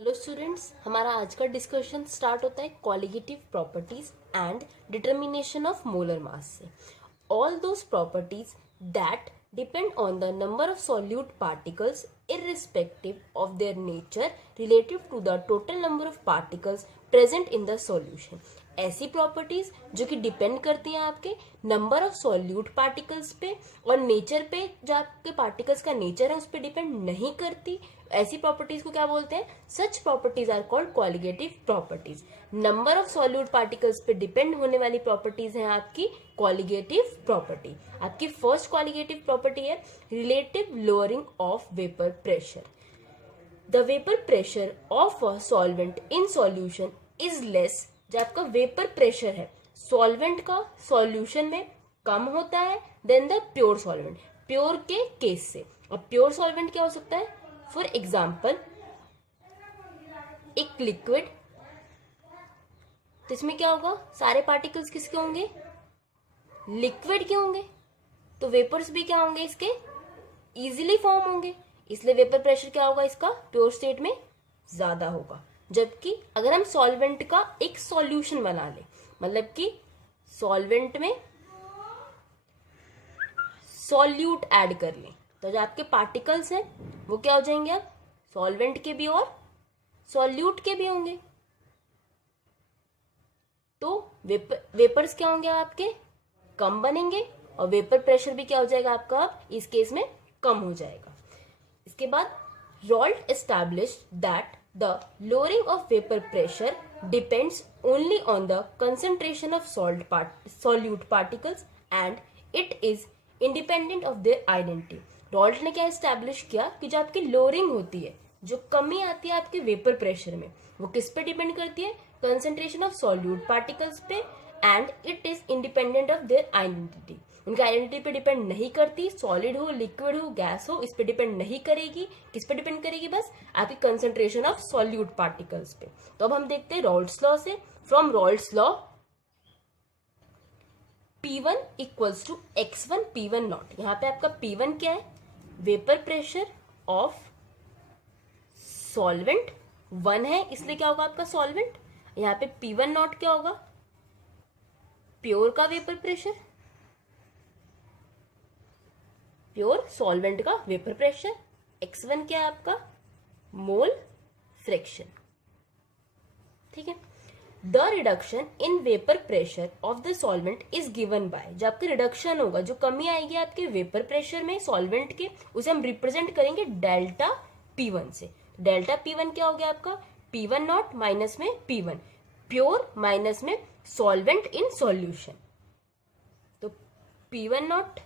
Hello students, हमारा आज का डिस्कशन स्टार्ट होता है colligative properties and determination of molar mass से। All those properties that depend on the number of solute particles irrespective of their nature relative to the total number of particles present in the solution। ऐसी properties जो कि depend करती हैं आपके number of solute particles पे और nature पे, जो आपके पार्टिकल्स का नेचर है उस पर डिपेंड नहीं करती। ऐसी प्रॉपर्टीज को क्या बोलते हैं? Such properties are called colligative properties. Number of solute particles पे डिपेंड होने वाली प्रॉपर्टीज हैं आपकी कॉलिगेटिव प्रॉपर्टी। आपकी फर्स्ट कॉलिगेटिव प्रॉपर्टी है relative lowering of vapour pressure. The vapour pressure of a solvent in solution is less. जब आपका vapour pressure है सॉल्वेंट का सॉल्यूशन में कम होता है then the pure solvent, pure के केस से। अब प्योर सॉल्वेंट क्या हो सकता है? फॉर एग्जाम्पल एक लिक्विड, तो इसमें क्या होगा? सारे पार्टिकल्स किसके होंगे? लिक्विड के होंगे, तो वेपर्स भी क्या होंगे? इसके इजीली फॉर्म होंगे, इसलिए वेपर प्रेशर क्या होगा इसका? प्योर स्टेट में ज्यादा होगा। जबकि अगर हम सॉल्वेंट का एक सॉल्यूशन बना ले, मतलब कि सॉल्वेंट में सॉल्यूट ऐड कर लें, तो जो आपके पार्टिकल्स हैं वो क्या हो जाएंगे? अब सॉल्वेंट के भी और सॉल्यूट के भी होंगे, तो वेपर्स क्या होंगे आपके? कम बनेंगे, और वेपर प्रेशर भी क्या हो जाएगा आपका? अब इस केस में कम हो जाएगा। इसके बाद Raoult established that the lowering of vapor pressure depends only on the concentration of solute particles and it is independent of their identity। Raoult ने क्या एस्टैब्लिश किया कि जो आपकी लोअरिंग होती है, जो कमी आती है आपके वेपर प्रेशर में, वो किस पे डिपेंड करती है? कंसेंट्रेशन ऑफ सॉल्यूट पार्टिकल्स पे, and it is independent of their identity. उनकी आइडेंटिटी पे डिपेंड नहीं करती, सॉलिड हो, लिक्विड हो, गैस हो, इस पे डिपेंड नहीं करेगी। किस पे डिपेंड करेगी? बस आपकी कंसेंट्रेशन ऑफ सॉल्यूट पार्टिकल्स पे। तो अब हम देखते हैं रॉल्ट्स लॉ से। From Raoult's law P1 equals to x1 P1 naught. यहाँ पे आपका P1 क्या है? वेपर प्रेशर ऑफ सॉल्वेंट 1 है, इसलिए क्या होगा आपका सॉल्वेंट। यहाँ पे P1 नॉट क्या होगा? प्योर का वेपर प्रेशर, प्योर सॉल्वेंट का वेपर प्रेशर। x1 क्या है आपका? Mole fraction. ठीक है। The reduction in vapour pressure of the solvent is given by. जब आपका रिडक्शन होगा, जो कमी आएगी आपके वेपर प्रेशर में सॉल्वेंट के, उसे हम रिप्रेजेंट करेंगे डेल्टा P1 से। डेल्टा P1 क्या हो गया आपका? P1 नॉट माइनस में P1, प्योर माइनस में सॉल्वेंट इन सॉल्यूशन, तो P1 नॉट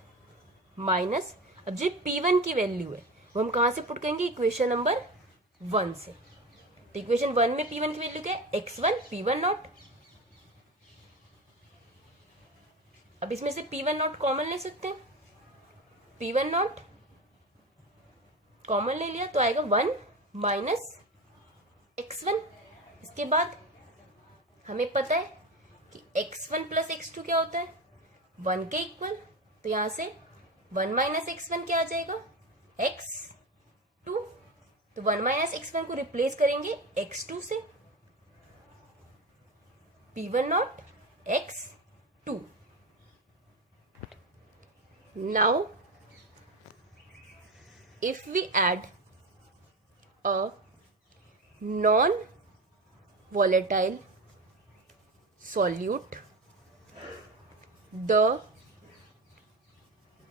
माइनस। अब जो P1 की वैल्यू है वो हम कहां से पुट करेंगे? इक्वेशन नंबर 1 से। तो इक्वेशन 1 में P1 की वैल्यू क्या है? x1 P1 not. अब इसमें से P1 नॉट कॉमन ले सकते हैं, P1 नॉट कॉमन ले लिया तो आएगा 1 माइनस x1। इसके बाद हमें पता है कि x1 प्लस x2 क्या होता है? 1 के इक्वल, तो यहां से 1 माइनस x1 क्या आ जाएगा? x2। तो 1 माइनस x1 को रिप्लेस करेंगे x2 से, P1 not x2। Now if we add a non-volatile solute, the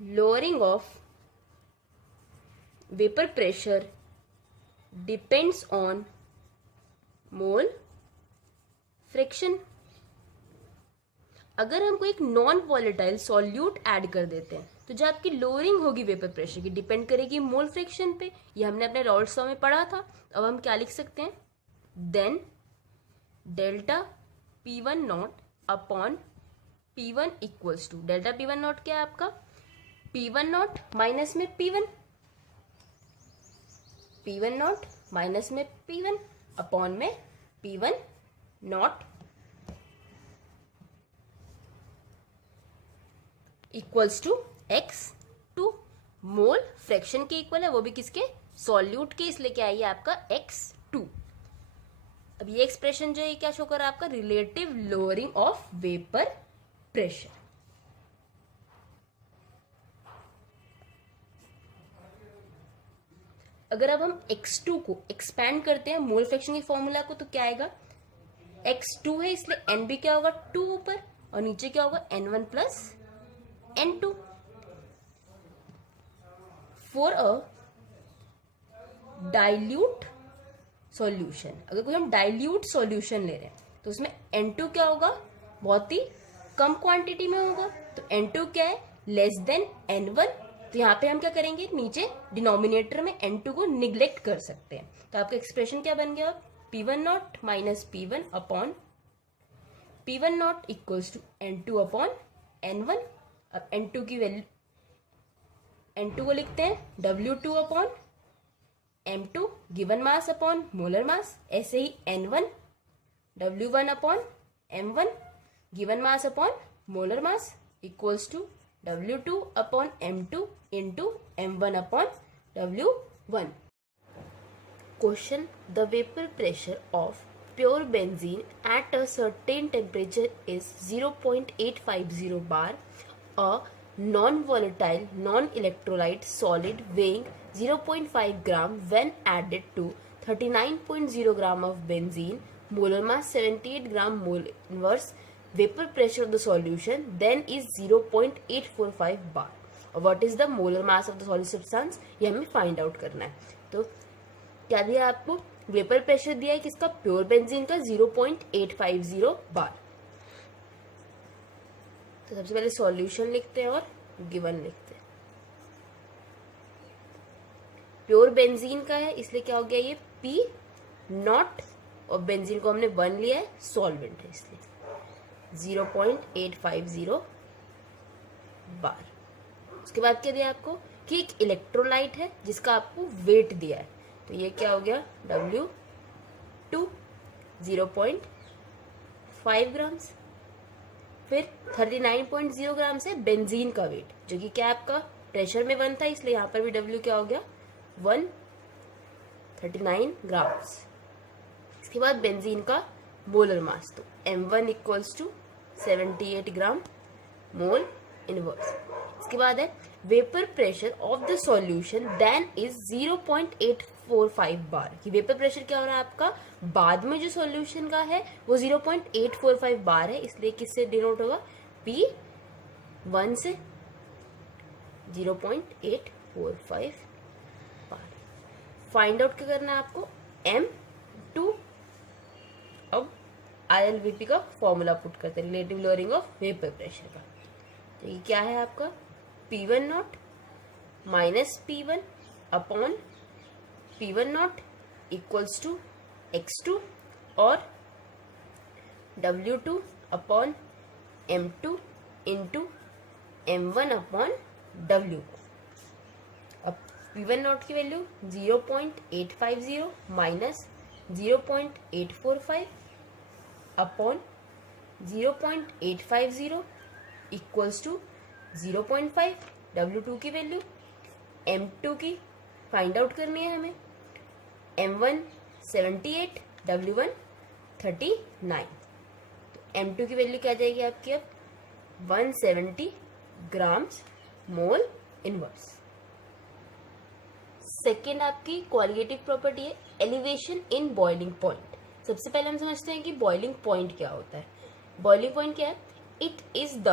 lowering of vapor pressure depends on mole fraction. अगर हमको एक नॉन वॉलेटाइल सॉल्यूट ऐड कर देते हैं तो जो आपकी लोअरिंग होगी वेपर प्रेशर की डिपेंड करेगी मोल फ्रैक्शन पे। ये हमने अपने रॉल्ट्स लॉ में पढ़ा था। अब हम क्या लिख सकते हैं? Then delta P1 not upon P1 equals to, delta P1 not क्या है आपका? P1 नॉट माइनस में P1, P1 नॉट माइनस में P1 अपॉन में P1 not equals to x2। Mole fraction के इक्वल है, वो भी किसके? सॉल्यूट के, इसलिए क्या है ये आपका x2। अब ये एक्सप्रेशन जो है क्या शो कर रहा है आपका, relative lowering of vapour pressure. अगर अब हम x2 को एक्सपैंड करते हैं मोल फ्रैक्शन के फॉर्मूला को, तो क्या आएगा, x2 है इसलिए n भी क्या होगा 2 ऊपर, और नीचे क्या होगा n1 plus n2। For a dilute solution, अगर कोई हम डाइल्यूट सॉल्यूशन ले रहे हैं तो उसमें n2 क्या होगा, बहुत ही कम क्वांटिटी में होगा, तो n2 क्या है, लेस देन n1। तो यहाँ पे हम क्या करेंगे, नीचे डिनोमिनेटर में n2 को निग्लेक्ट कर सकते हैं। तो आपका एक्सप्रेशन क्या बन गया, P1 not minus P1 upon P1 not equals to n2 upon n1। अब n2 की वैल्यू, n2 को लिखते हैं W2 upon M2 given mass upon molar mass. ऐसे ही n1 W1 upon M1 given mass upon molar mass equals to W2 upon M2 into M1 upon W1। Question, the vapour pressure of pure benzene at a certain temperature is 0.850 bar. A non-volatile, non-electrolyte solid weighing 0.5 gram when added to 39.0 gram of benzene, molar mass 78 gram mole inverse, vapor pressure of the solution then is 0.845 bar. What is the molar mass of the solid substance, ये हमें find out करना है। तो क्या दिया आपको, vapour pressure दिया है किसका, प्योर बेंजीन का 0.850 बार। तो सबसे पहले सॉल्यूशन लिखते हैं और गिवन लिखते हैं। प्योर बेंजीन का है इसलिए क्या हो गया, ये P नॉट, और बेंजीन को हमने 1 लिया है, सॉल्वेंट है इसलिए 0.850 बार। उसके बाद क्या दिया आपको कि एक इलेक्ट्रोलाइट है जिसका आपको वेट दिया है, तो ये क्या हो गया W2 0.5 ग्राम्स। फिर 39.0 ग्राम से बेंजीन का वेट जो कि क्या आपका प्रेशर में 1 था, इसलिए यहाँ पर भी W क्या हो गया 139 ग्राम्स। इसके बाद बेंजीन का मोलर मास, तो M1 equals to 78 gram mole inverse. इसके बाद है vapour pressure of the solution then is 0.845 bar, कि वेपर प्रेशर क्या हो रहा है आपका बाद में जो सॉल्यूशन का है वो 0.845 बार है, इसलिए किससे डिनोट होगा, P1 से 0.845 बार। फाइंड आउट क्या करना है आपको, M2। अब ILVP का फॉर्मूला पुट करते हैं, relative lowering of vapour pressure का। तो ये क्या है आपका, P1 not minus P1 upon P1 not equals to x2 और W2 upon M2 into M1 upon W। अब P1 नॉट की value 0.850 minus 0.845 upon 0.850 equals to 0.5। W2 की वैल्यू, M2 की फाइंड आउट करनी है हमें, M1 78, W1 39। तो M2 की वैल्यू क्या आ जाएगी आपकी अब 170 ग्राम्स मोल इनवर्स। सेकेंड आपकी क्वालिटेटिव प्रॉपर्टी है एलिवेशन इन बॉइलिंग पॉइंट। सबसे पहले हम समझते हैं कि बॉइलिंग पॉइंट क्या होता है। बॉइलिंग पॉइंट क्या है, it is the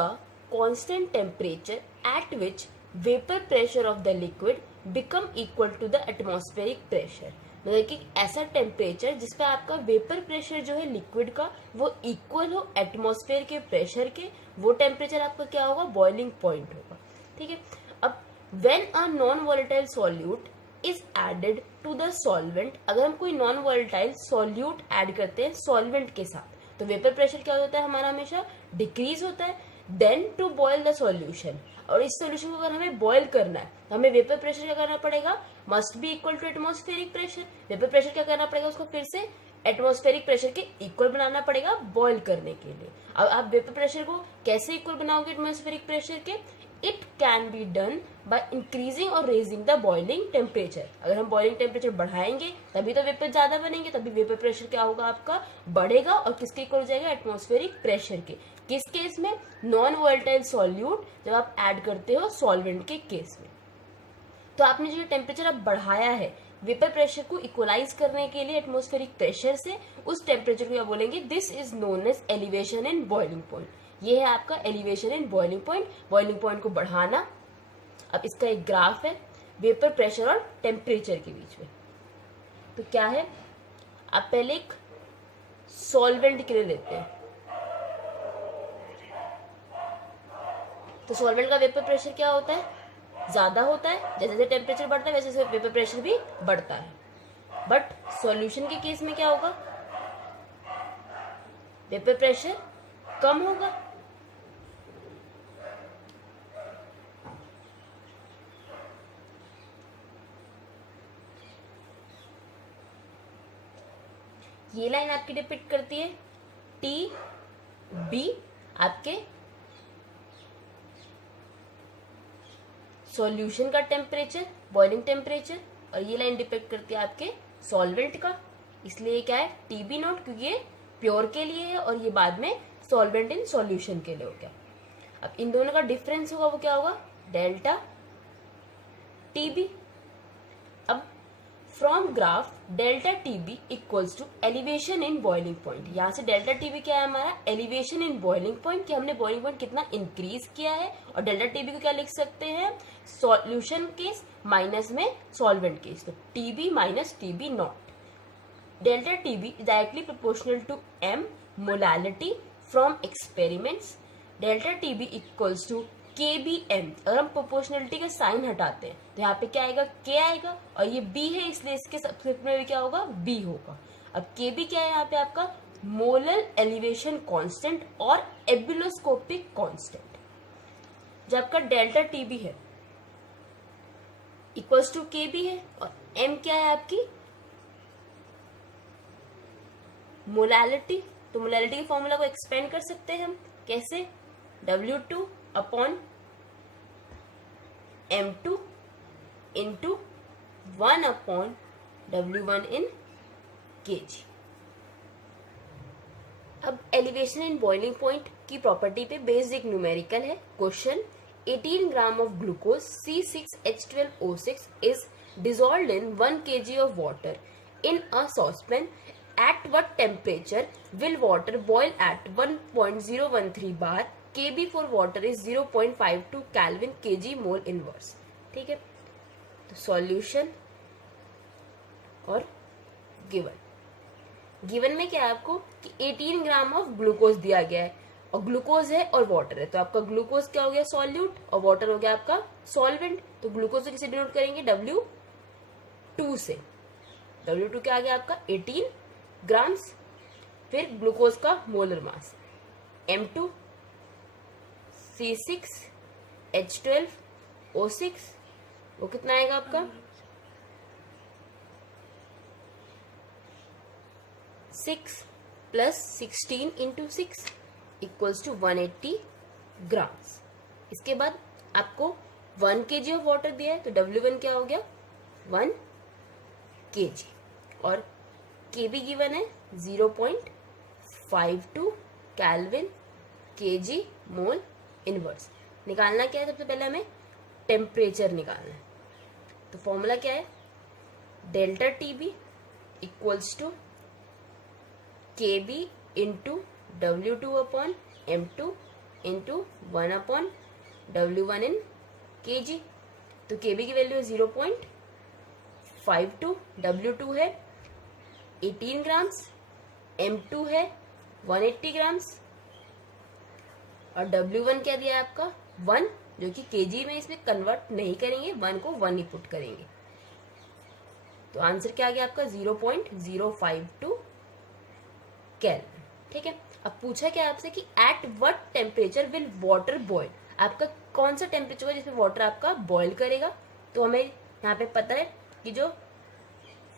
constant temperature at which vapour pressure of the liquid become equal to the atmospheric pressure. मतलब कि ऐसा टेम्परेचर जिसपे आपका वेपर प्रेशर जो है लिक्विड का वो इक्वल हो एटमॉस्फेयर के प्रेशर के, वो टेम्परेचर आपका क्या होगा, बॉइलिंग पॉइंट होगा। ठीक है। अब when a non volatile solute is added to the solvent, अगर हम कोई नॉन वोलेटाइल सॉल्यूट ऐड करते हैं सॉल्वेंट के साथ तो वेपर प्रेशर क्या होता है हमारा, हमेशा डिक्रीज होता है। Then to boil the solution, और इस सॉल्यूशन को अगर हमें बॉयल करना है तो हमें वेपर प्रेशर क्या करना पड़ेगा, must be equal to atmospheric pressure. Vapour pressure क्या करना पड़ेगा, उसको फिर से एटमॉस्फेरिक प्रेशर के इक्वल बनाना पड़ेगा बॉयल करने के लिए। अब आप वेपर प्रेशर को कैसे इक्वल बनाओगे एटमॉस्फेरिक प्रेशर के, it can be done by increasing और रेजिंग द बॉइलिंग टेम्परेचर। अगर हम बॉइलिंग टेम्परेचर बढ़ाएंगे तभी तो वेपर ज्यादा बनेंगे, तभी वेपर प्रेशर क्या होगा आपका बढ़ेगा और किसके इक्वल हो जाएगा, एटमॉस्फेरिक प्रेशर के। किस केस में, नॉन वोलेटाइल सॉल्यूट जब आप ऐड करते हो सॉल्वेंट के केस में। तो आपने जो टेम्परेचर अब बढ़ाया है वेपर प्रेशर को इक्वलाइज करने के लिए एटमॉस्फेरिक प्रेशर से, उस टेम्परेचर को क्या बोलेंगे, this is known as elevation in boiling point. ये है आपका elevation in boiling point, boiling point को बढ़ाना। अब इसका एक ग्राफ है वेपर प्रेशर और टेम्परेचर के बीच में। तो क्या है, आप पहले एक सॉल्वेंट के लिए लेते हैं, तो सॉल्वेंट का वेपर प्रेशर क्या होता है, ज्यादा होता है। जैसे जैसे टेम्परेचर बढ़ता है वैसे वैसे वेपर प्रेशर भी बढ़ता है। बट सॉल्यूशन के केस में क्या होगा, वेपर प्रेशर कम होगा। ये लाइन आपकी डिपिक्ट करती है टी बी, आपके सॉल्यूशन का टेम्परेचर, बॉइलिंग टेम्परेचर, और ये लाइन डिपेक्ट करती है आपके सॉल्वेंट का। इसलिए क्या है, टीबी नॉट, क्योंकि ये प्योर के लिए है और ये बाद में सॉल्वेंट इन सॉल्यूशन के लिए हो गया। अब इन दोनों का डिफरेंस होगा वो क्या होगा, डेल्टा टीबी। अब from graph delta TB equals to elevation in boiling point. यहाँ से डेल्टा टीबी क्या है हमारा, एलिवेशन इन बॉइलिंग पॉइंट, कि हमने बॉइलिंग पॉइंट कितना इंक्रीज किया है। और डेल्टा टीबी को क्या लिख सकते हैं, सॉल्यूशन केस माइनस में सॉल्वेंट केस, तो TB minus TB not. Delta TB is directly proportional to M molality from experiments. Delta TB equals to K B M. अगर हम प्रोपोर्शनलिटी का साइन हटाते हैं तो यहाँ पे क्या आएगा, के आएगा, और ये बी है इसलिए इसके सब्स्क्रिप्ट में भी क्या होगा, बी होगा। अब के बी क्या है यहाँ पे आपका, मोलर एलिवेशन कांस्टेंट और एबिलोस्कोपिक कांस्टेंट। जब आपका डेल्टा टीबी है इक्वल्स टू के बी है, और एम क्या है आपकी मोलालिटी। तो मोलालिटी के फॉर्मूला को एक्सपेंड कर सकते हैं हम, कैसे, W2 upon M2 into 1 upon W1 in kg। अब एलिवेशन इन बॉइलिंग पॉइंट की प्रॉपर्टी पे बेस्ड एक न्यूमेरिकल है question. 18 gram of glucose C6H12O6 is dissolved in 1 kg of water in a saucepan. At what temperature will water boil at 1.013 bar? Kb for water is 0.52 Kelvin kg mole inverse। ठीक है, तो solution और given में क्या है आपको कि 18 gram of glucose दिया गया है, और ग्लूकोज है और वाटर है, तो आपका ग्लूकोज क्या हो गया, सॉल्यूट, और वाटर हो गया आपका सॉल्वेंट। तो ग्लूकोज को किसे डिनोट करेंगे, W2 से। W2 क्या आ गया आपका 18 ग्राम्स। फिर ग्लूकोज का मोलर मास M2 C6H12O6, वो कितना आएगा आपका 6 plus 16 into 6 equals to 180 grams. इसके बाद आपको 1 kg ऑफ वाटर दिया है, तो W1 क्या हो गया 1 kg, और Kb गिवन है 0.52 केल्विन kg मोल इनवर्स। निकालना क्या है, सबसे पहले हमें टेम्परेचर निकालना है। तो फॉर्मूला क्या है, delta TB equals to Kb into W2 upon M2 into 1 upon W1 in kg। तो Kb की वैल्यू है 0.52, W2 है 18 ग्राम्स, M2 है 180 ग्राम्स, और W1 क्या दिया है आपका 1, जो कि kg में इसमें कन्वर्ट नहीं करेंगे, 1 को 1 ही पुट करेंगे। तो आंसर क्या आ गया आपका 0.052 केल्विन। ठीक है, अब पूछा क्या आपसे कि at what temperature will water boil. आपका कौन सा टेम्परेचर होगा जिसमें वाटर आपका बॉयल करेगा। तो हमें यहाँ पे पता है कि जो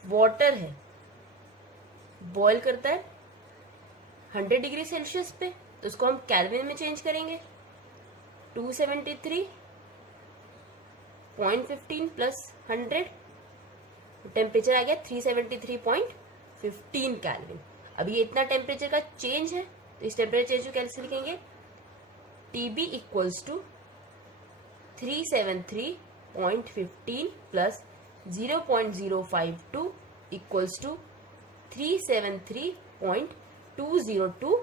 वाटर है बॉयल करता है 100 डिग्री सेल्सियस पे, तो उसको हम केल्विन में चेंज करेंगे। 273 0.15 प्लस 100, टेम्परेचर आ गया 373.15 केल्विन। अब ये इतना टेम्परेचर का चेंज है, तो इस टेम्परेचर चेंज को कैसे लिखेंगे, TB equals to 373.15 plus 0.052 equals to 373.202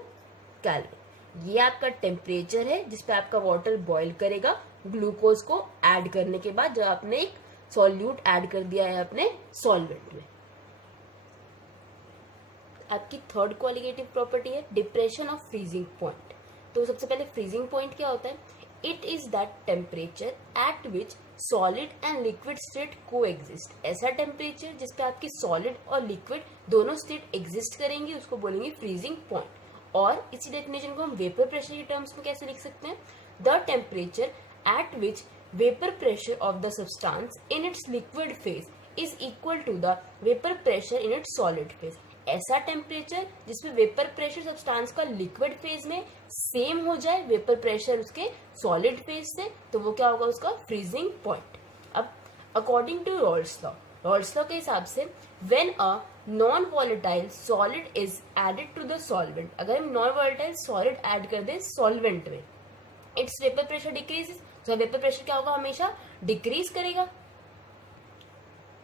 kelvin. ये आपका टेम्परेचर है जिसपे आपका वाटर बॉईल करेगा ग्लूकोज को ऐड करने के बाद, जब आपने एक सॉल्यूट ऐड कर दिया है अपने सॉल्वेंट में। आपकी थर्ड क्वालिटेटिव प्रॉपर्टी है डिप्रेशन ऑफ फ्रीजिंग पॉइंट। तो सबसे पहले फ्रीजिंग पॉइंट क्या होता है, it is that temperature at which solid and liquid state को एग्जिस्ट। ऐसा टेम्परेचर जिसपे आपकी सॉलिड और लिक्विड दोनों स्टेट एग्जिस्ट करेंगी, उसको बोलेंगे फ्रीजिंग पॉइंट। और इसी डेफिनेशन को हम वेपर प्रेशर के टर्म्स में कैसे लिख सकते हैं, the temperature at which vapor pressure of the substance in its liquid phase is equal to the vapor pressure in its solid phase। ऐसा टेम्परेचर जिसमें वेपर प्रेशर सब्सटेंस का लिक्विड फेज में सेम हो जाए वेपर प्रेशर उसके solid phase से, तो वो क्या होगा, उसका फ्रीजिंग पॉइंट। अब अकॉर्डिंग टू रॉल्स लॉ के हिसाब से when a non volatile solid is added to the solvent, अगर हम नॉन वॉलेटाइल सॉलिड ऐड कर दे सॉल्वेंट में, इट्स वेपर प्रेशर डिक्रीजेस, तो वेपर प्रेशर क्या होगा, हमेशा डिक्रीज करेगा।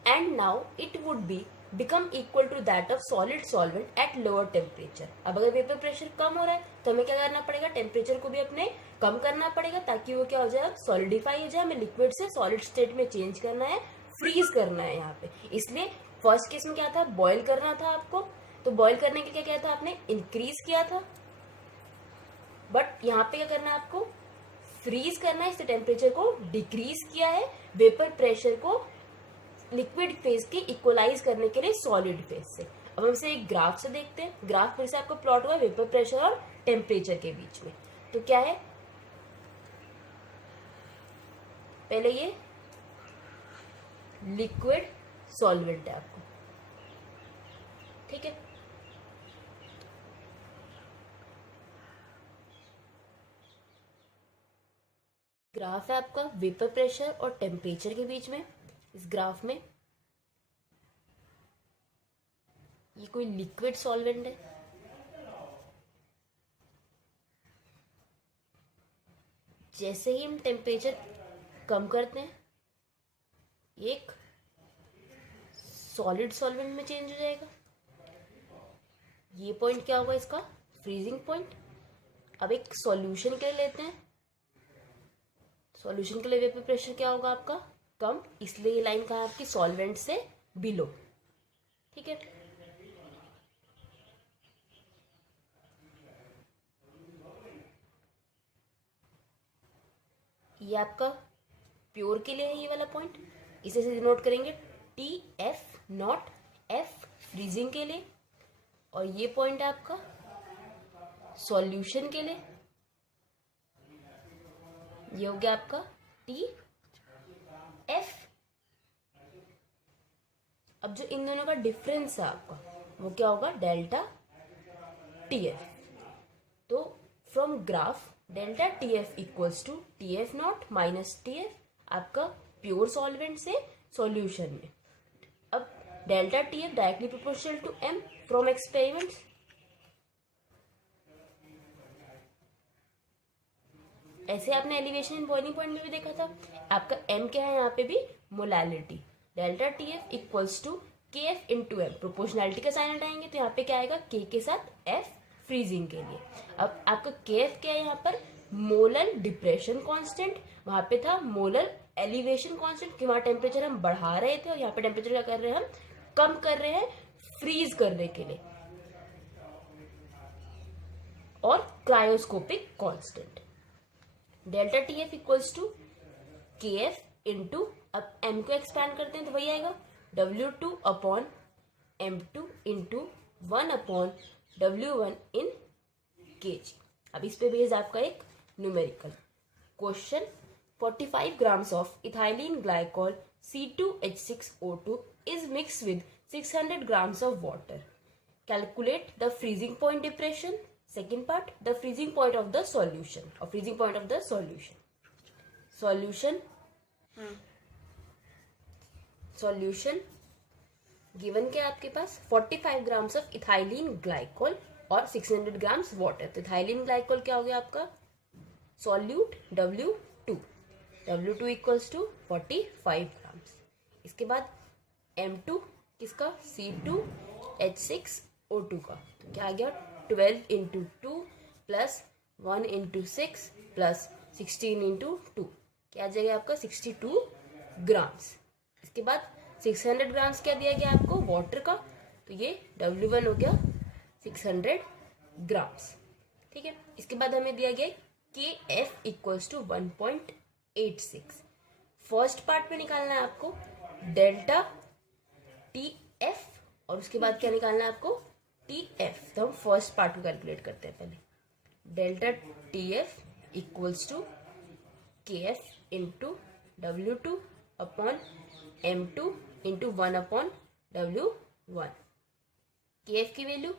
And now it would be become equal to that of solid solvent at lower temperature. अब अगर वेपर प्रेशर कम हो रहा है तो हमें क्या करना पड़ेगा, टेम्परेचर को भी अपने कम करना पड़ेगा, ताकि वो क्या हो जाए, सॉलिडिफाई हो जाए। हमें लिक्विड से सॉलिड स्टेट में चेंज करना है, फ्रीज करना है यहाँ पे। इसलिए फर्स्ट केस में क्या था, बॉयल करना था आपको, तो बॉयल करने के लिए क्या किया था आपने, इंक्रीज किया था। बट यहाँ पे क्या करना है आपको, फ्रीज करना है, इससे टेम्परेचर को डिक्रीज किया है, वेपर प्रेशर को लिक्विड फेज के इक्वलाइज करने के लिए सॉलिड फेज से। अब हम इसे एक ग्राफ से देखते हैं, ग्राफ फिर से आपको प्लॉट हुआ है वेपर प्रेशर और टेम्परेचर के बीच में। तो क्या है, पहले ये लिक्विड सॉल्वेंट है आपको, ठीक है। ग्राफ है आपका वेपर प्रेशर और टेम्परेचर के बीच में। इस ग्राफ में ये कोई लिक्विड सॉल्वेंट है, जैसे ही हम टेम्परेचर कम करते हैं एक सॉलिड सॉल्वेंट में चेंज हो जाएगा। ये पॉइंट क्या होगा, इसका फ्रीजिंग पॉइंट। अब एक सॉल्यूशन के लिए लेते हैं, सॉल्यूशन के लिए वेपर प्रेशर क्या होगा आपका, कम, इसलिए ये लाइन कहाँ है आपकी, सॉल्वेंट से बिलो, ठीक है। ये आपका प्योर के लिए है ये वाला पॉइंट, इसे से नोट करेंगे TF नॉट F फ्रीजिंग के लिए, और ये पॉइंट है आपका सॉल्यूशन के लिए, ये हो गया आपका TF। अब जो इन दोनों का डिफरेंस है आपका वो क्या होगा, डेल्टा TF। तो from graph delta TF equals to TF not minus TF, आपका प्योर सॉल्वेंट से सॉल्यूशन में। अब delta TF directly proportional to M from experiments. ऐसे आपने एलिवेशन इन बॉइलिंग पॉइंट में भी देखा था, आपका M क्या है यहाँ पे भी, molality. Delta TF equals to KF into M, proportionality का साइन हटाएंगे तो यहाँ पे क्या आएगा, K के साथ F फ्रीजिंग के लिए। अब आपका KF क्या है यहाँ पर, मोलर डिप्रेशन कांस्टेंट, वहां पे था मोलर एलिवेशन कांस्टेंट कि वहां टेम्परेचर हम बढ़ा रहे थे, और यहाँ पे टेम्परेचर क्या कर रहे हैं, हम कम कर रहे हैं फ्रीज करने के लिए। और cryoscopic constant delta TF equals to KF into, अब M को एक्सपैंड करते हैं तो वही आएगा W2 upon M2 into 1 upon W1 in kg। अब इस पे बेस्ड आपका एक numerical question, 45 grams of ethylene glycol C2H6O2 is mixed with 600 grams of water. Calculate the freezing point depression. Second part, the freezing point of the solution or freezing point of the solution. Solution solution given क्या है आपके पास 45 grams of ethylene glycol और 600 grams water. तो ethylene glycol क्या हो गया आपका solute W2 equals to 45 grams. इसके बाद M2 किसका C2H6O2 का, तो क्या आ गया 12 into 2 plus 1 into 6 plus 16 into 2, क्या आ जाएगा आपका 62 ग्राम्स। इसके बाद 600 ग्राम्स क्या दिया गया आपको वाटर का, तो ये W1 हो गया 600 ग्राम्स। ठीक है, इसके बाद हमें दिया गया KF equals to 1.86। First part में निकालना है आपको डेल्टा TF और उसके बाद क्या निकालना है आपको TF। तो हम फर्स्ट पार्ट को कैलकुलेट करते हैं पहले। Delta TF equals to KF into W2 upon M2 into 1 upon W1। KF की वैल्यू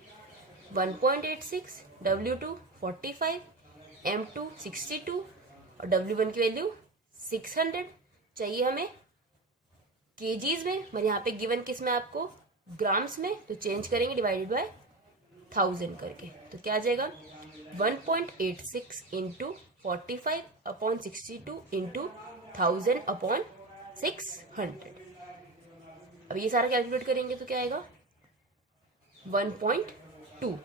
1.86, W2 45, M2 62 और W1 की वैल्यू 600 चाहिए हमें केजीज में, पर यहाँ पे गिवन किस में आपको ग्राम्स में, तो चेंज करेंगे डिवाइडेड बाय 1000 करके, तो क्या आ जाएगा 1.86 इंटू 45 अपॉन 62 इंटू 1000 अपॉन 600। अब ये सारा कैलकुलेट करेंगे तो क्या आएगा 1.2,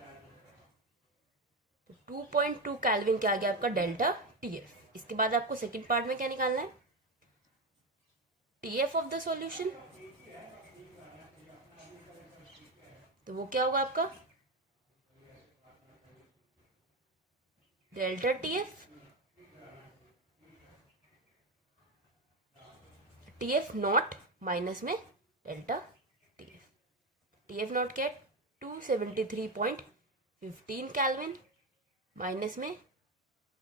तो 2.2 केल्विन क्या आ गया आपका डेल्टा TF। इसके बाद आपको सेकंड पार्ट में क्या निकालना है TF ऑफ द सॉल्यूशन, तो वो क्या होगा आपका डेल्टा TF नॉट माइनस में डेल्टा TF नॉट क्या है 273.15 केल्विन माइनस में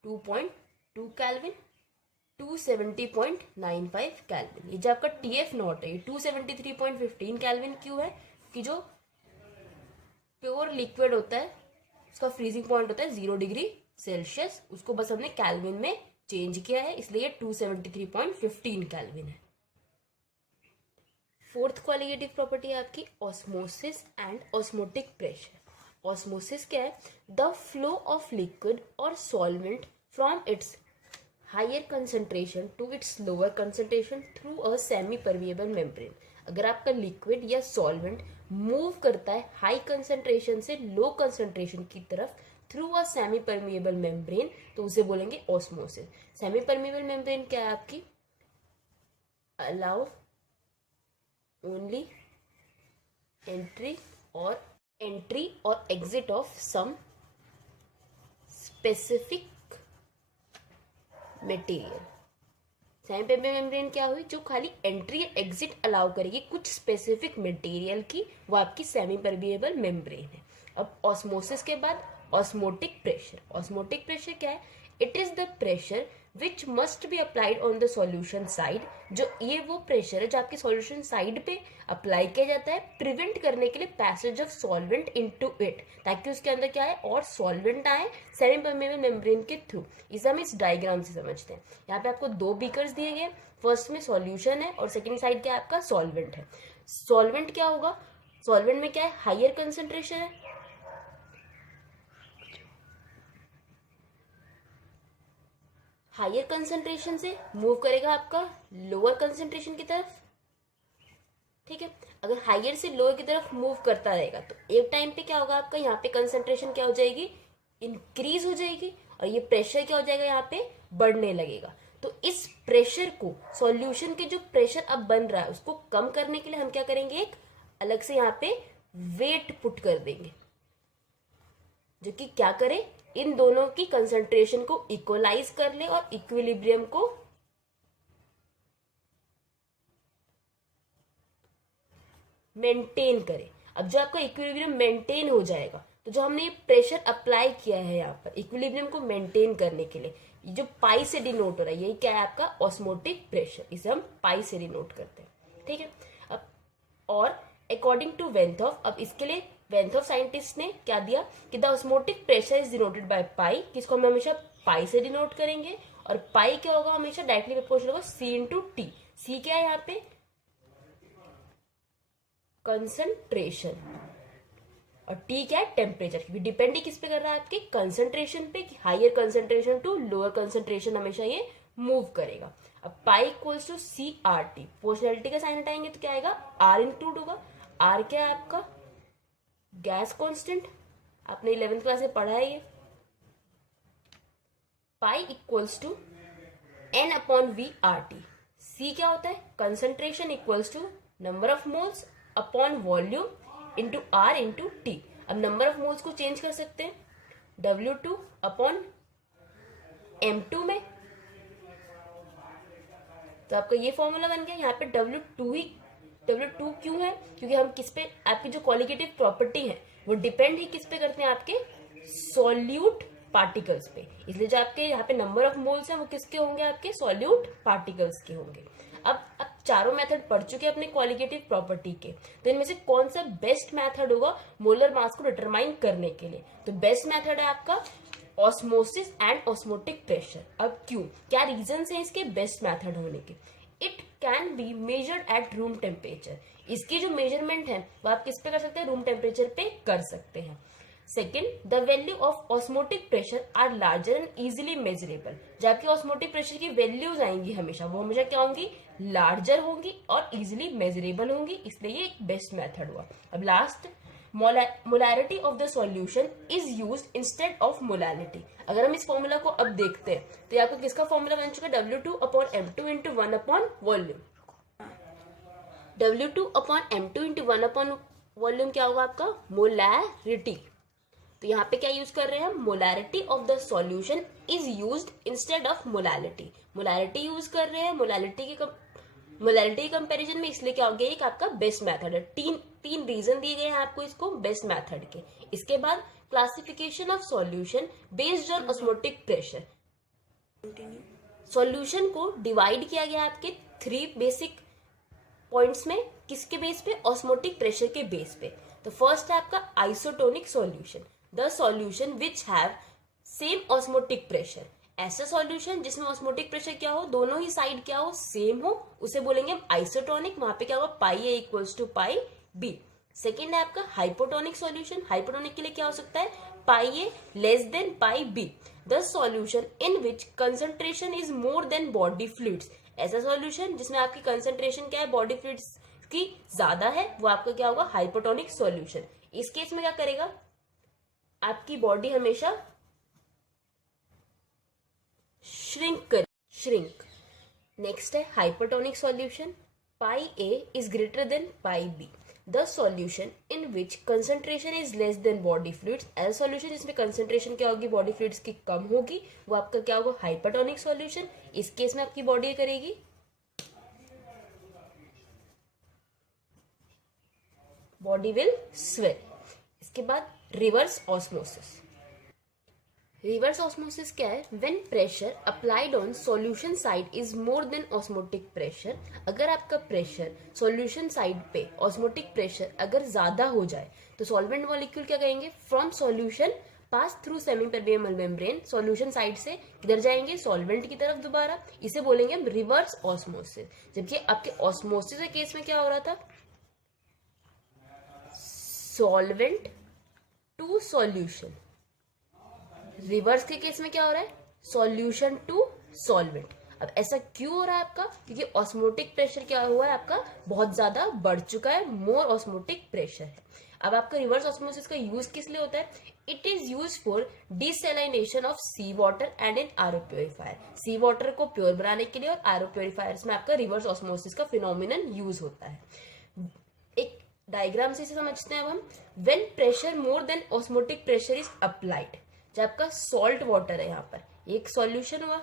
2.2 केल्विन 270.95 केल्विन। ये जो आपका TF नॉट है 273.15 केल्विन क्यों है कि जो प्योर लिक्विड होता है उसका फ्रीजिंग पॉइंट होता है 0 डिग्री सेल्सियस, उसको बस हमने केल्विन में चेंज किया है, इसलिए 273.15 केल्विन है। फोर्थ क्वालिटेटिव प्रॉपर्टी है आपकी osmosis and osmotic pressure. Osmosis क्या है द फ्लो ऑफ लिक्विड और solvent from its higher concentration to its lower concentration through a semi permeable membrane. अगर आपका लिक्विड या सॉल्वेंट मूव करता है हाई कंसंट्रेशन से लो कंसंट्रेशन की तरफ through a semi permeable membrane, तो उसे बोलेंगे ऑस्मोसिस। सेमी परमिएबल मेम्ब्रेन क्या है आपकी allow only entry or exit of some specific material। Semi permeable membrane क्या हुई जो खाली एंट्री एग्जिट अलाउ करेगी कुछ स्पेसिफिक मटेरियल की, वो आपकी सेमी परमिएबल मेम्ब्रेन है। अब ऑस्मोसिस के बाद ऑस्मोटिक प्रेशर। ऑस्मोटिक प्रेशर क्या है it is the pressure which must be applied on the solution side. जो ये वो प्रेशर है जो आपके सॉल्यूशन साइड पे अप्लाई किया जाता है प्रिवेंट करने के लिए passage of solvent into it, ताकि उसके अंदर क्या है और सॉल्वेंट आए सेमी परमिएबल मेम्ब्रेन के थ्रू। इसे हम इस डायग्राम से समझते हैं। यहाँ पे आपको 2 बीकर्स दिए गए, फर्स्ट में सॉल्यूशन है और सेकेंड साइड क्या है आपका सॉल्वेंट है। सॉल्वेंट क्या होगा सॉल्वेंट में क्या है हायर कंसेंट्रेशन है, हायर कंसंट्रेशन से मूव करेगा आपका लोअर कंसंट्रेशन की तरफ। ठीक है, अगर हायर से लोअर की तरफ मूव करता रहेगा तो एक टाइम पे क्या होगा आपका यहाँ पे कंसंट्रेशन क्या हो जाएगी इंक्रीज हो जाएगी और ये प्रेशर क्या हो जाएगा यहाँ पे बढ़ने लगेगा। तो इस प्रेशर को सॉल्यूशन के जो प्रेशर अब बन रहा है उसको कम करने के लिए हम क्या करेंगे एक अलग से यहाँ पे वेट पुट कर देंगे जो कि क्या करे इन दोनों की कंसंट्रेशन को इक्वलाइज कर ले और इक्विलिब्रियम को मेंटेन करे। अब जो आपका इक्विलिब्रियम मेंटेन हो जाएगा तो जो हमने ये प्रेशर अप्लाई किया है यहाँ पर इक्विलिब्रियम को मेंटेन करने के लिए, ये जो पाई से डिनोट हो रहा है यही क्या है आपका ऑस्मोटिक प्रेशर, इसे हम पाई से डिनोट करते हैं। ठीक है, अब और अकॉर्डिंग टू वेंथॉफ, अब इसके लिए वेंथॉफ साइंटिस्ट ने क्या दिया कि the osmotic pressure is denoted by pi, किसको हम हमेशा पाई से डिनोट करेंगे और पाई क्या होगा हमेशा डायरेक्टली प्रोपोर्शनल होगा C इंटू टी। सी क्या है यहाँ पे कंसंट्रेशन, और टी क्या है, टेम्परेचर, क्योंकि डिपेंड ही किस पे कर रहा है, आपके कंसंट्रेशन पे, higher concentration to lower concentration हमेशा ये मूव करेगा। अब pi equals to C R T, proportionality का साइन हटाएंगे तो क्या आएगा, आर इंक्लूड होगा। आर क्या है आपका, गैस कांस्टेंट, आपने 11th क्लास में पढ़ा है ये। Pi equals to N upon V R T, C क्या होता है, concentration equals to number of moles upon volume into R into T. अब नंबर ऑफ मोल्स को चेंज कर सकते हैं, W2 अपॉन M2 में, तो आपका ये फॉर्मूला बन गया। यहाँ पे W2 क्यों है, क्योंकि हम किस पे, आपकी जो क्वालिटेटिव प्रॉपर्टी है वो डिपेंड ही किस पे करते हैं, आपके सॉल्यूट पार्टिकल्स पे, इसलिए जो आपके यहाँ पे नंबर ऑफ मोल्स हैं वो किसके होंगे, आपके सॉल्यूट पार्टिकल्स के होंगे। अब चारों मेथड पढ़ चुके हैं अपने क्वालिटेटिव प्रॉपर्टी के, तो इनमें से कौन सा बेस्ट मेथड होगा मोलर मास को डिटरमाइन करने के लिए, तो बेस्ट मेथड है आपका ऑस्मोसिस एंड ऑस्मोटिक प्रेशर। अब क्यों, क्या रीजंस हैं इसके बेस्ट मेथड होने के, it can be measured at room temperature, इसकी जो मेजरमेंट है वो आप किस पे कर सकते हैं, रूम टेम्परेचर पे कर सकते हैं। Second, the value of osmotic pressure are larger and easily measurable, जबकि ऑस्मोटिक प्रेशर की वैल्यूज आएंगी हमेशा, वो हमेशा क्या होंगी, लार्जर होंगी और इजिली मेजरेबल होंगी, इसलिए ये एक बेस्ट मेथड हुआ। अब last, molarity of the solution is used instead of molality. अगर हम इस फॉर्मूला को अब देखते हैं तो ये आपको किसका फॉर्मूला बन चुका है, W2 upon M2 into 1 upon volume. W2 upon M2 into 1 upon volume क्या होगा आपका, मोलैरिटी। तो यहाँ पे क्या यूज कर रहे हैं हम, molarity of the solution is used instead of molality, molality use कर रहे हैं, मोलैलिटी कंपैरिजन में, इसलिए क्या हो गया, एक आपका बेस्ट मेथड है। तीन रीजन दिए गए हैं आपको इसको बेस्ट मेथड के। इसके बाद classification of solution based on osmotic pressure, solution को डिवाइड किया गया आपके 3 बेसिक पॉइंट्स में, किसके बेस पे, ऑस्मोटिक प्रेशर के बेस पे। तो फर्स्ट है आपका isotonic solution, the solution which have same osmotic pressure, ऐसा सॉल्यूशन जिसमें ऑस्मोटिक प्रेशर क्या हो, दोनों ही साइड क्या हो, सेम हो, उसे बोलेंगे हम आइसोटोनिक, वहां पे क्या होगा, pi A equals to pi B. Second है आपका हाइपोटोनिक सॉल्यूशन, हाइपोटोनिक के लिए क्या हो सकता है, pi A less than pi B, the solution in which concentration is more than body fluids, ऐसा सॉल्यूशन जिसमें आपकी कंसंट्रेशन क्या है, बॉडी फ्लूइड्स की ज्यादा है, वो आपका क्या होगा, हाइपोटोनिक सॉल्यूशन। इस केस में क्या करेगा, आपकी बॉडी हमेशा श्रिंक। नेक्स्ट है hypertonic solution, pi A is greater than pi B, the solution in which concentration is less than body fluids, ऐसा सॉल्यूशन जिसमें कंसंट्रेशन क्या होगी, बॉडी फ्लूइड्स की कम होगी, वो आपका क्या होगा, हाइपरटोनिक सॉल्यूशन। इस केस में आपकी बॉडी करेगी, बॉडी विल स्वेल। इसके बाद रिवर्स ऑस्मोसिस, रिवर्स ऑस्मोसिस क्या है, when pressure applied on solution side is more than osmotic pressure, अगर आपका प्रेशर सॉल्यूशन साइड पे ऑस्मोटिक प्रेशर अगर ज्यादा हो जाए तो सॉल्वेंट मॉलिक्यूल क्या करेंगे, from solution pass through semi permeable membrane, solution side से किधर जाएंगे, सॉल्वेंट की तरफ दोबारा, इसे बोलेंगे हम रिवर्स ऑस्मोसिस। जबकि आपके ऑस्मोसिस के केस में क्या हो रहा था, सॉल्वेंट टू सॉल्यूशन, रिवर्स के केस में क्या हो रहा है, सॉल्यूशन टू सॉल्वेंट। अब ऐसा क्यों हो रहा है आपका, क्योंकि ऑस्मोटिक प्रेशर क्या हुआ है आपका, बहुत ज्यादा बढ़ चुका है, मोर ऑस्मोटिक प्रेशर है। अब आपका रिवर्स ऑस्मोसिस का यूज किस लिए होता है, it is use for desalination of sea water and in RO purifier, sea water को प्योर बनाने के लिए और आरओ प्योरीफायर्स में आपका रिवर्स ऑस्मोसिस का फिनोमिनन यूज होता है। एक डायग्राम से समझते हैं अब हम, when pressure more than osmotic pressure is applied, जब आपका सॉल्ट वाटर है, यहाँ पर एक सॉल्यूशन हुआ,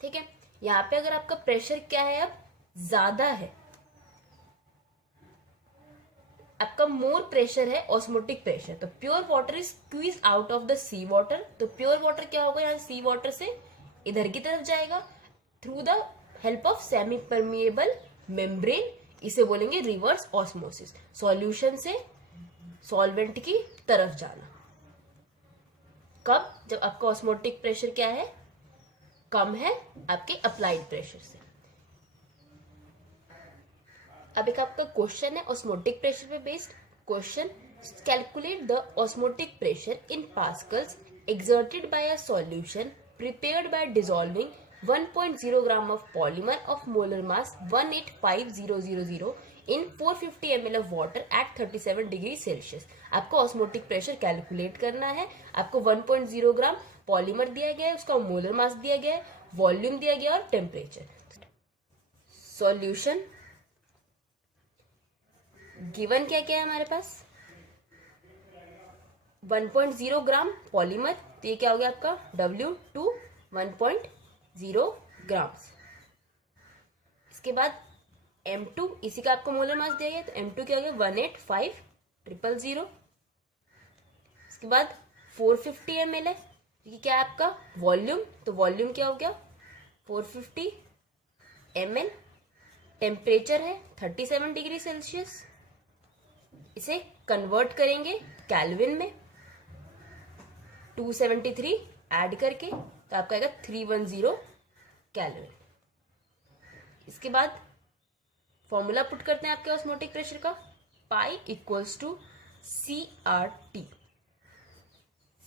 ठीक है, यहाँ पे अगर आपका प्रेशर क्या है, अब ज्यादा है, आपका मोर प्रेशर है ऑस्मोटिक प्रेशर, तो pure water is squeeze out of the sea water, तो प्योर वाटर क्या होगा, यहाँ सी वाटर से इधर की तरफ जाएगा through the help of semi permeable membrane, इसे बोलेंगे रिवर्स ऑस्मोसिस, सॉल्यूशन से सॉल्वेंट की तरफ जाना। कब, जब आपका ऑस्मोटिक प्रेशर क्या है, कम है आपके अप्लाइड प्रेशर से। अब एक आपका क्वेश्चन है ऑस्मोटिक प्रेशर पे based question. Calculate the osmotic pressure in pascals exerted by a solution prepared by dissolving 1.0 gram of polymer of molar mass 185000 in 450 ml of water at 37 degree Celsius. आपको osmotic pressure calculate करना है. आपको 1.0 ग्राम polymer दिया गया है, उसका molar mass दिया गया है, वॉल्यूम दिया गया और टेम्परेचर. सॉल्यूशन गिवन क्या क्या है हमारे पास? 1.0 ग्राम पॉलीमर, तो ये क्या हो गया आपका W2 1.0 ग्राम्स. इसके बाद M2, इसी का आपको मोलर मास दिया गया, तो M2 क्या हो गया 185000. इसके बाद 450 ml है, ये क्या है आपका वॉल्यूम, तो वॉल्यूम क्या हो गया 450 ml. टेम्परेचर है 37 डिग्री सेल्सियस. इसे कन्वर्ट करेंगे केल्विन में 273 ऐड करके, तो आपका आएगा 310 केल्विन. इसके बाद फॉर्मूला पुट करते हैं आपके ऑस्मोटिक प्रेशर का. Pi equals to CRT.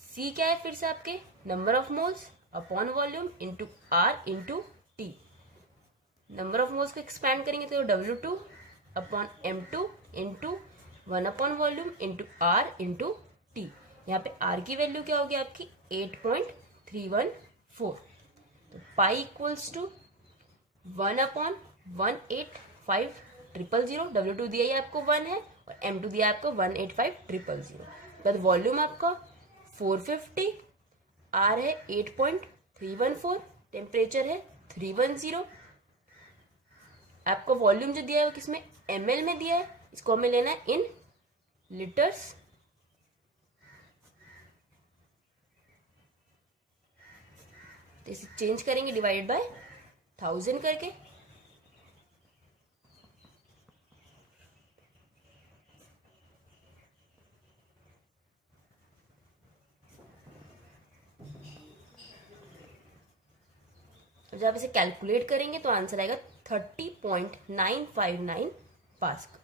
C क्या है फिर से आपके number of moles upon volume into R into T. Number of moles को एक्सपैंड करेंगे तो W2 upon M2 into 1 upon volume into R into T. यहाँ पे R की वैल्यू क्या होगी आपकी 8.314. तो पाई इक्वल्स टू 1 अपॉन 185000. W2 दिया ही आपको 1 है और M2 दिया आपको 185000. बाद वॉल्यूम आपका 450, R है 8.314, टेम्परेचर है 310. आपको वॉल्यूम जो दिया है वो किसमें ml में दिया है, इसको हमें लेना है इन लीटर्स. तो इसे चेंज करेंगे डिवाइडेड बाय 1000 करके. जब आप इसे कैलकुलेट करेंगे तो आंसर आएगा 30.959 पास्कल.